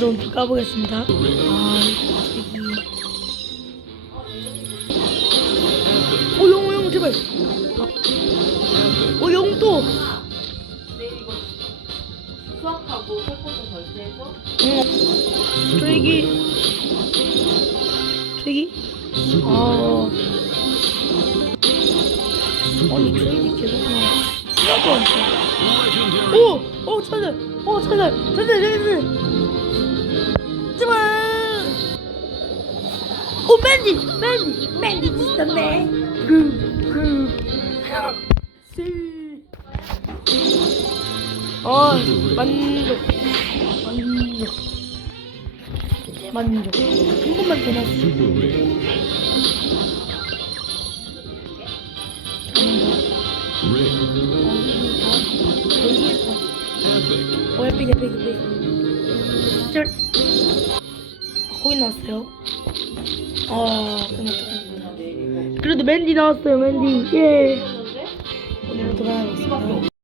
좀 까보겠습니다. 아. 어, 영호, 영호, 제발. 아. 어, 영호 또. 내일 이거 수학하고 태권도 결제해서 어. 저기. 저기. 아. 아니, 저기 계속 나. 하고 앉아. 오! 오, 찾아! 오, 찾아! 찾아! 찾아! 제발! 오, 맨디! 맨디! 맨디 진짜 맨! 그, 그. 씨. 아, 만족. 만족. 만족. 한 번만 더 넣었어. 어, 에픽, 에픽, 에픽. 쩔. 아, 거기 나왔어요. 아. 그래도 맨디 나왔어요, 맨디. 예. 오늘은 돌아가겠습니다.